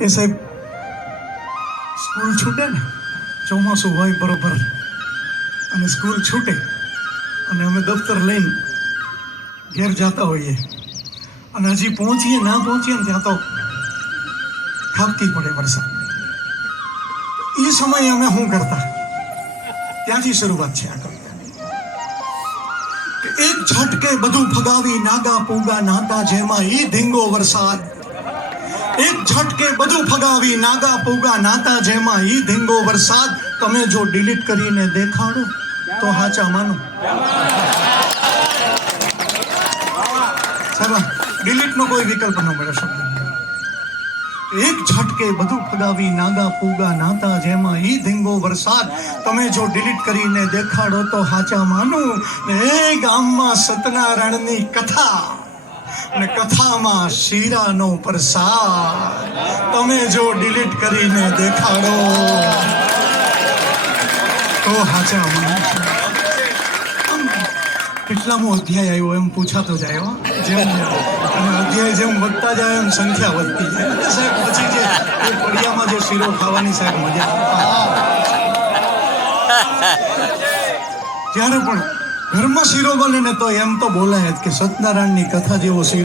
એ સાહેબ સ્કૂલ છૂટે ને, ચોમાસું હોય બરોબર, અને સ્કૂલ છૂટે અને અમે દફતર લઈને ઘેર જતા હોઈએ અને હજી પહોંચીએ ના પહોંચીએ ને ત્યાં તો ખાબકી પડે વરસાદ. એ સમયે અમે શું કરતા, ત્યાંથી શરૂઆત છે આ કવિતાની. એક ઝટકે બધું ફગાવી નાગા પૂગા નાતા જેમાં ઈ ધીંગો વરસાદ. એક ઝટકે બધું ફગાવી નાગા પૂગા નાતા જેમાં ઈ ધીંગો વરસાદ. તમે જો ડિલીટ કરીને દેખાડો તો હાચા માનો. સાહેબ ડિલીટ નો કોઈ વિકલ્પ ન મળે શબ્દ. એક ઝટકે બધું ફગાવી નાગા પૂગા નાતા જેમાં ઈ ધીંગો વરસાદ. તમે જો ડિલીટ કરીને દેખાડો તો હાચા માનું. એ ગામમાં સતનારાયણની કથા ને કથામાં શીરાનો પ્રસાદ. તમે જો ડિલીટ કરીને દેખાડો તો હાચા માનું. કેટલામો અધ્યાય આવ્યો એમ પૂછાતો જાય. જેમ અને અધ્યાય જેમ વધતા જાય એમ સંખ્યા વધતી જાય. સાહેબ પછી જે પડિયામાં જે શીરો ખાવાની સાહેબ મજા જ્યારે પણ ઘરમાં શીરો બને ને તો એમ તો બોલાય જ કે સત્યનારાયણની કથા જેવો શીરો